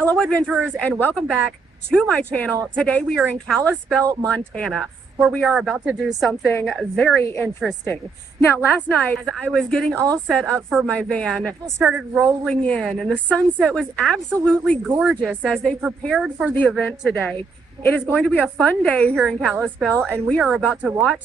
Hello adventurers and welcome back to my channel. Today we are in Kalispell, Montana, where we are about to do something very interesting. Now last night as I was getting all set up for my van, people started rolling in and the sunset was absolutely gorgeous as they prepared for the event today. It is going to be a fun day here in Kalispell and we are about to watch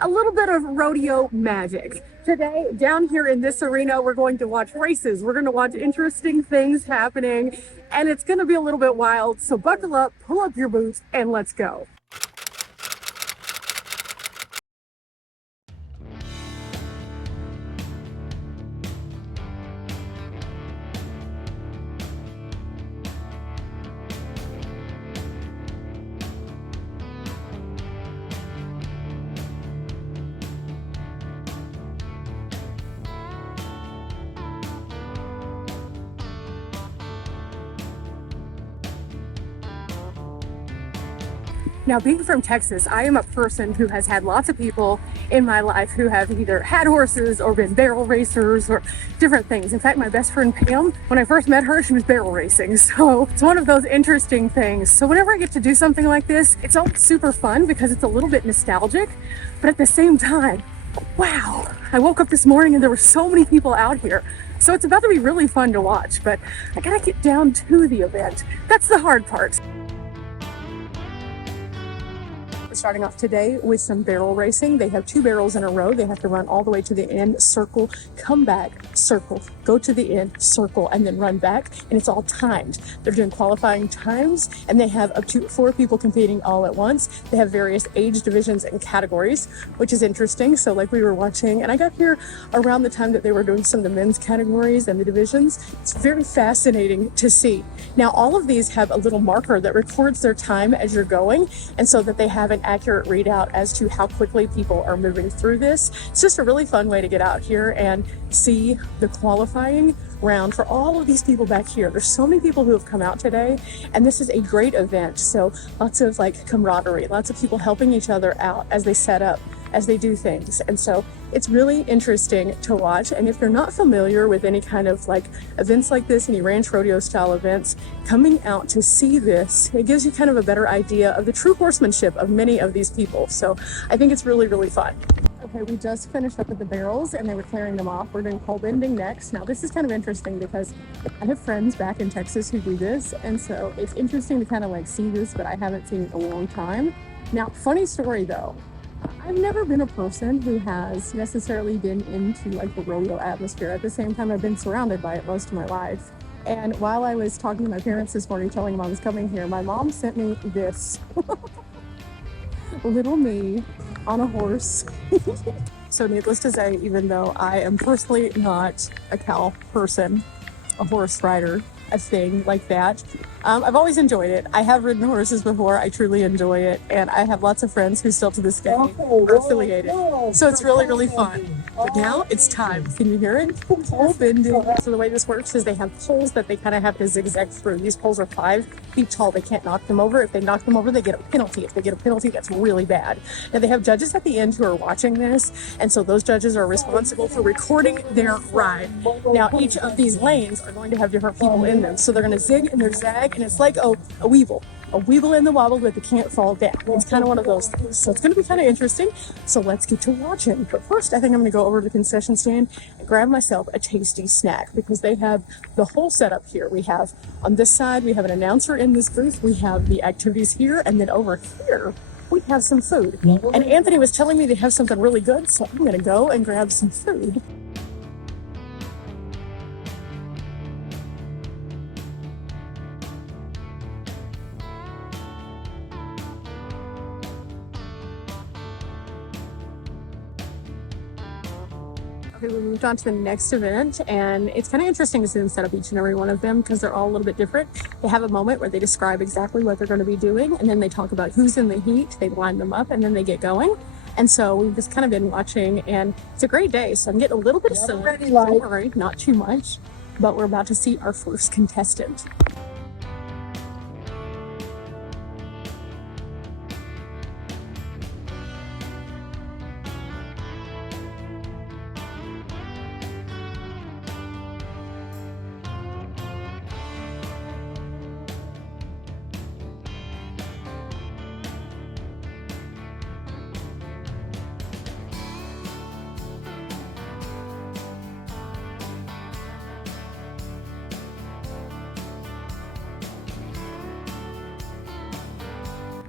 a little bit of rodeo magic. Today, down here in this arena, we're going to watch races. We're going to watch interesting things happening, and it's going to be a little bit wild. So buckle up, pull up your boots, and let's go. Now, being from Texas, I am a person who has had lots of people in my life who have either had horses or been barrel racers or different things. In fact, my best friend Pam, when I first met her, she was barrel racing. So it's one of those interesting things. So whenever I get to do something like this, it's always super fun because it's a little bit nostalgic, but at the same time, wow, I woke up this morning and there were so many people out here. So it's about to be really fun to watch, but I gotta get down to the event. That's the hard part. Starting off today with some barrel racing. They have two barrels in a row. They have to run all the way to the end, circle, come back, circle, go to the end, circle, and then run back. And it's all timed. They're doing qualifying times, and they have up to 4 people competing all at once. They have various age divisions and categories, which is interesting. So like we were watching, and I got here around the time that they were doing some of the men's categories and the divisions. It's very fascinating to see. Now, all of these have a little marker that records their time as you're going, and so that they have an accurate readout as to how quickly people are moving through this. It's just a really fun way to get out here and see the qualifying round for all of these people back here. There's so many people who have come out today, and this is a great event. So lots of like camaraderie, lots of people helping each other out as they set up, as they do things. And so it's really interesting to watch. And if you're not familiar with any kind of like events like this, any ranch rodeo style events, coming out to see this, it gives you kind of a better idea of the true horsemanship of many of these people. So I think it's really, really fun. Okay, we just finished up with the barrels and they were clearing them off. We're doing pole bending next. Now this is kind of interesting because I have friends back in Texas who do this. And so it's interesting to kind of like see this, but I haven't seen it in a long time. Now, funny story though, I've never been a person who has necessarily been into like the rodeo atmosphere. At the same time, I've been surrounded by it most of my life. And while I was talking to my parents this morning, telling them I was coming here, my mom sent me this little me on a horse. So needless to say, even though I am personally not a cow person, a horse rider, a thing like that, I've always enjoyed it. I have ridden horses before. I truly enjoy it. And I have lots of friends who still to this day are affiliated. So it's really, really fun. But now it's time. Can you hear it? Pole bending. So the way this works is they have poles that they kind of have to zigzag through. These poles are 5 feet tall. They can't knock them over. If they knock them over, they get a penalty. If they get a penalty, that's really bad. Now they have judges at the end who are watching this. And so those judges are responsible for recording their ride. Now each of these lanes are going to have different people in them. So they're going to zig and they're zag. And it's like a weevil in the wobble, but they can't fall down. It's kind of one of those things. So it's going to be kind of interesting. So let's get to watching. But first, I think I'm going to go over to the concession stand and grab myself a tasty snack because they have the whole setup here. We have on this side, we have an announcer in this booth. We have the activities here, and then over here, we have some food. And Anthony was telling me they have something really good, so I'm going to go and grab some food. We moved on to the next event, and it's kind of interesting to see them set up each and every one of them because they're all a little bit different. They have a moment where they describe exactly what they're going to be doing, and then they talk about who's in the heat. They line them up, and then they get going. And so we've just kind of been watching, and it's a great day. So I'm getting a little bit of sun. Don't worry, not too much, but we're about to see our first contestant.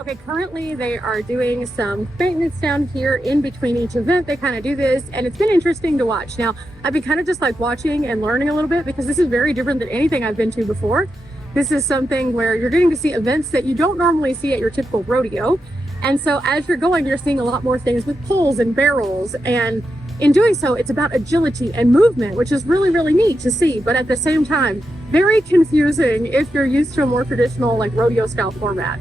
Okay, currently they are doing some maintenance down here in between each event. They kind of do this, and it's been interesting to watch. Now, I've been kind of just like watching and learning a little bit because this is very different than anything I've been to before. This is something where you're getting to see events that you don't normally see at your typical rodeo. And so as you're going, you're seeing a lot more things with poles and barrels. And in doing so, it's about agility and movement, which is really, really neat to see. But at the same time, very confusing if you're used to a more traditional like rodeo style format.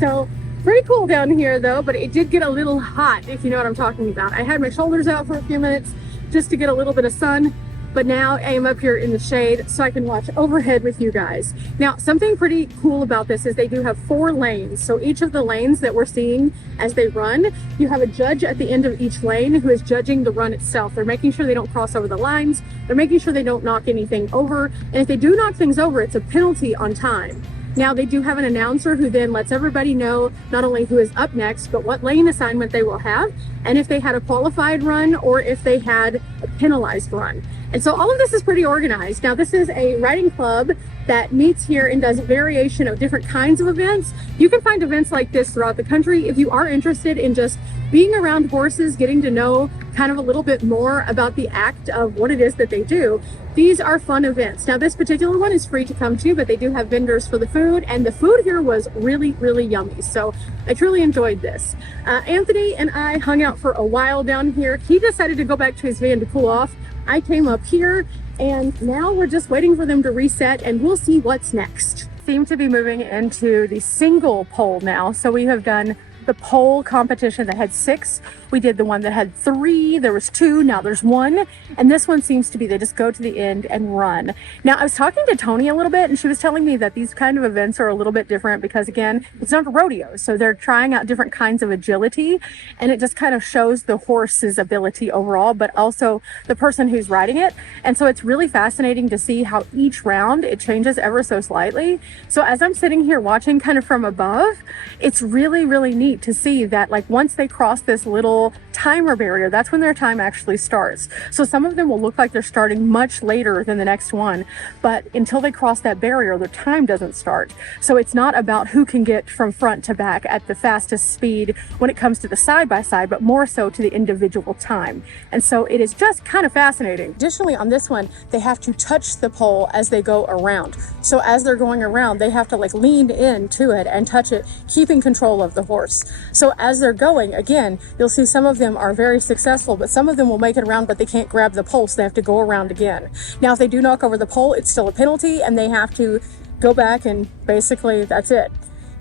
So pretty cool down here though, but it did get a little hot, if you know what I'm talking about. I had my shoulders out for a few minutes just to get a little bit of sun, but now I am up here in the shade so I can watch overhead with you guys. Now, something pretty cool about this is they do have 4 lanes. So each of the lanes that we're seeing as they run, you have a judge at the end of each lane who is judging the run itself. They're making sure they don't cross over the lines. They're making sure they don't knock anything over. And if they do knock things over, it's a penalty on time. Now they do have an announcer who then lets everybody know not only who is up next, but what lane assignment they will have, and if they had a qualified run or if they had a penalized run. And so all of this is pretty organized. Now this is a riding club that meets here and does a variation of different kinds of events. You can find events like this throughout the country if you are interested in just being around horses, getting to know kind of a little bit more about the act of what it is that they do. These are fun events. Now this particular one is free to come to, but they do have vendors for the food, and the food here was really, really yummy. So I truly enjoyed this. Anthony and I hung out for a while down here. He decided to go back to his van to cool off. I came up here, and now we're just waiting for them to reset, and we'll see what's next. Seem to be moving into the single pole now. So we have done the pole competition that had 6. We did the one that had 3. There was 2. Now there's 1. And this one seems to be they just go to the end and run. Now I was talking to Tony a little bit, and she was telling me that these kind of events are a little bit different because, again, it's not a rodeo. So they're trying out different kinds of agility, and it just kind of shows the horse's ability overall, but also the person who's riding it. And so it's really fascinating to see how each round it changes ever so slightly. So as I'm sitting here watching kind of from above, it's really, really neat to see that like once they cross this little timer barrier, that's when their time actually starts. So some of them will look like they're starting much later than the next one, but until they cross that barrier, their time doesn't start. So it's not about who can get from front to back at the fastest speed when it comes to the side by side, but more so to the individual time. And so it is just kind of fascinating. Additionally, on this one, they have to touch the pole as they go around. So as they're going around, they have to like lean into it and touch it, keeping control of the horse. So as they're going, again, you'll see some of them are very successful, but some of them will make it around, but they can't grab the pole, so they have to go around again. Now, if they do knock over the pole, it's still a penalty, and they have to go back, and basically that's it.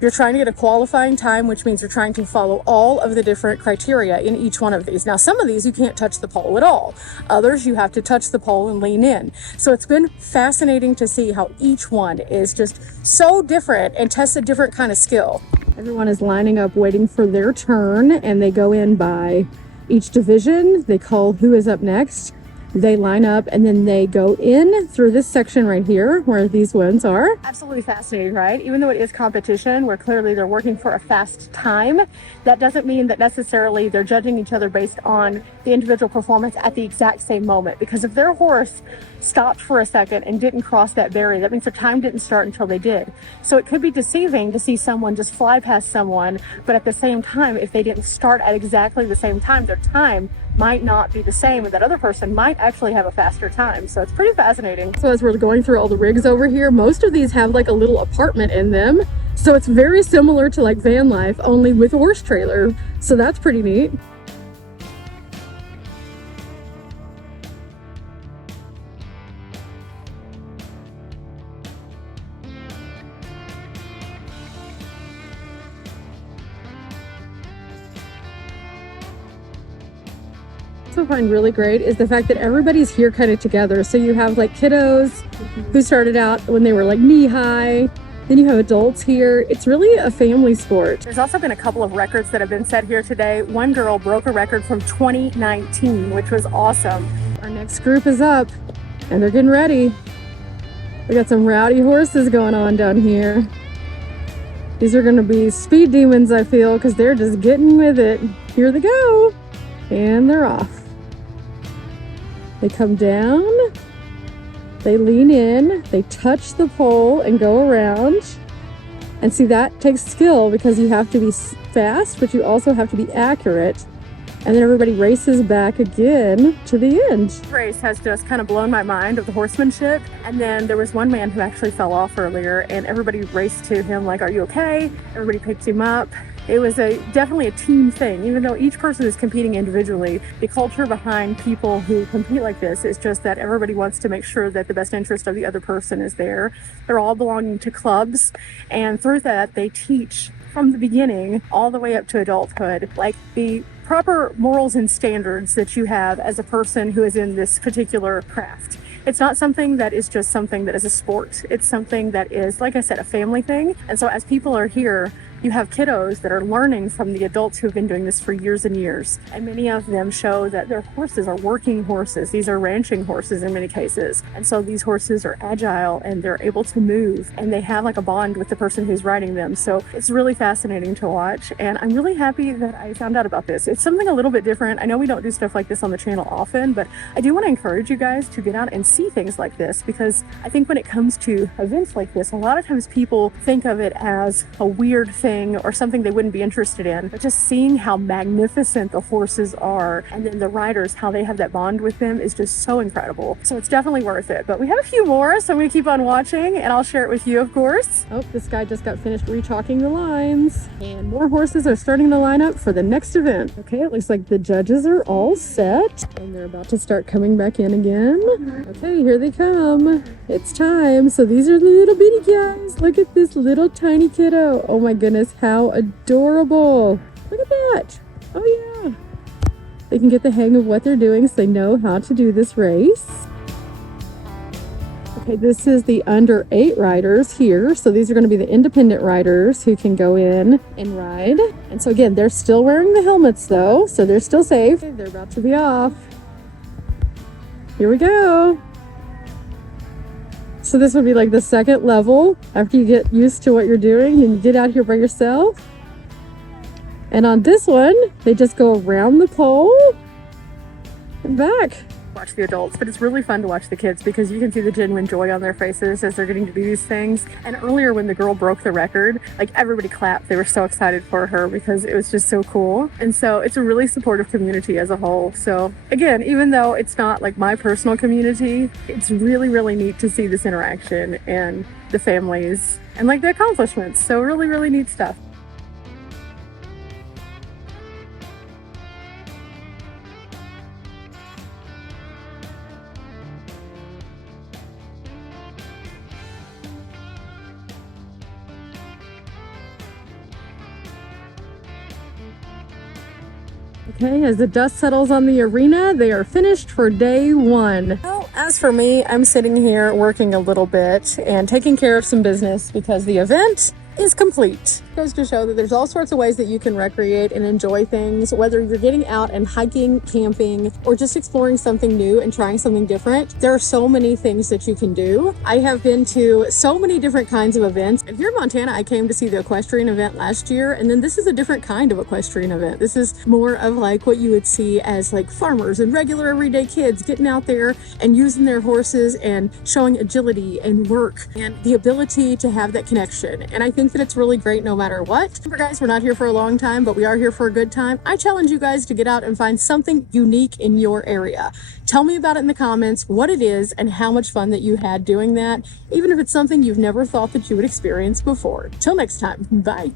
You're trying to get a qualifying time, which means you're trying to follow all of the different criteria in each one of these. Now, some of these you can't touch the pole at all. Others you have to touch the pole and lean in. So it's been fascinating to see how each one is just so different and tests a different kind of skill. Everyone is lining up waiting for their turn, and they go in by each division. They call who is up next. They line up, and then they go in through this section right here where these ones are. Absolutely fascinating, right? Even though it is competition where clearly they're working for a fast time, that doesn't mean that necessarily they're judging each other based on the individual performance at the exact same moment. Because if their horse stopped for a second and didn't cross that barrier, that means their time didn't start until they did. So it could be deceiving to see someone just fly past someone, but at the same time, if they didn't start at exactly the same time, their time might not be the same, and that other person might actually have a faster time. So it's pretty fascinating. So as we're going through all the rigs over here, most of these have like a little apartment in them. So it's very similar to like Vanlife, only with a horse trailer. So that's pretty neat. I find really great is the fact that everybody's here kind of together. So you have like kiddos who started out when they were like knee high, then you have adults here. It's really a family sport. There's also been a couple of records that have been set here today. One girl broke a record from 2019, which was awesome. Our next group is up and they're getting ready. We got some rowdy horses going on down here. These are going to be speed demons, I feel, because they're just getting with it. Here they go, and they're off. They come down, they lean in, they touch the pole and go around. And see, that takes skill because you have to be fast, but you also have to be accurate. And then everybody races back again to the end. This race has just kind of blown my mind of the horsemanship. And then there was one man who actually fell off earlier, and everybody raced to him like, "Are you okay?" Everybody picked him up. It was definitely a team thing. Even though each person is competing individually, the culture behind people who compete like this is just that everybody wants to make sure that the best interest of the other person is there. They're all belonging to clubs, and through that they teach from the beginning all the way up to adulthood, like the proper morals and standards that you have as a person who is in this particular craft. It's not something that is just something that is a sport. It's something that is, like I said, a family thing. And so as people are here, you have kiddos that are learning from the adults who have been doing this for years and years. And many of them show that their horses are working horses. These are ranching horses in many cases. And so these horses are agile and they're able to move, and they have like a bond with the person who's riding them. So it's really fascinating to watch. And I'm really happy that I found out about this. It's something a little bit different. I know we don't do stuff like this on the channel often, but I do want to encourage you guys to get out and see things like this, because I think when it comes to events like this, a lot of times people think of it as a weird thing or something they wouldn't be interested in. But just seeing how magnificent the horses are, and then the riders, how they have that bond with them, is just so incredible. So it's definitely worth it. But we have a few more, so I'm going to keep on watching, and I'll share it with you, of course. Oh, this guy just got finished rechalking the lines, and more horses are starting to line up for the next event. Okay, it looks like the judges are all set, and they're about to start coming back in again. Okay, here they come. It's time. So these are the little bitty guys. Look at this little tiny kiddo. Oh my goodness, how adorable. Look at that. Oh yeah. They can get the hang of what they're doing, so they know how to do this race. Okay, this is the under 8 riders here. So these are going to be the independent riders who can go in and ride. And so again, they're still wearing the helmets though, so they're still safe. Okay, they're about to be off. Here we go. So this would be like the second level after you get used to what you're doing and you get out here by yourself. And on this one, they just go around the pole and back. Watch the adults, but it's really fun to watch the kids because you can see the genuine joy on their faces as they're getting to do these things. And earlier when the girl broke the record, like everybody clapped. They were so excited for her because it was just so cool. And so it's a really supportive community as a whole. So again, even though it's not like my personal community, it's really, really neat to see this interaction and the families and like the accomplishments. So really, really neat stuff. Okay, as the dust settles on the arena, they are finished for day 1. Well, as for me, I'm sitting here working a little bit and taking care of some business because the event is complete. It goes to show that there's all sorts of ways that you can recreate and enjoy things, whether you're getting out and hiking, camping, or just exploring something new and trying something different. There are so many things that you can do. I have been to so many different kinds of events. And here in Montana, I came to see the equestrian event last year, and then this is a different kind of equestrian event. This is more of like what you would see as like farmers and regular everyday kids getting out there and using their horses and showing agility and work and the ability to have that connection. And I think that it's really great no matter what. Remember guys, we're not here for a long time, but we are here for a good time. I challenge you guys to get out and find something unique in your area. Tell me about it in the comments, what it is and how much fun that you had doing that, even if it's something you've never thought that you would experience before. Till next time, bye.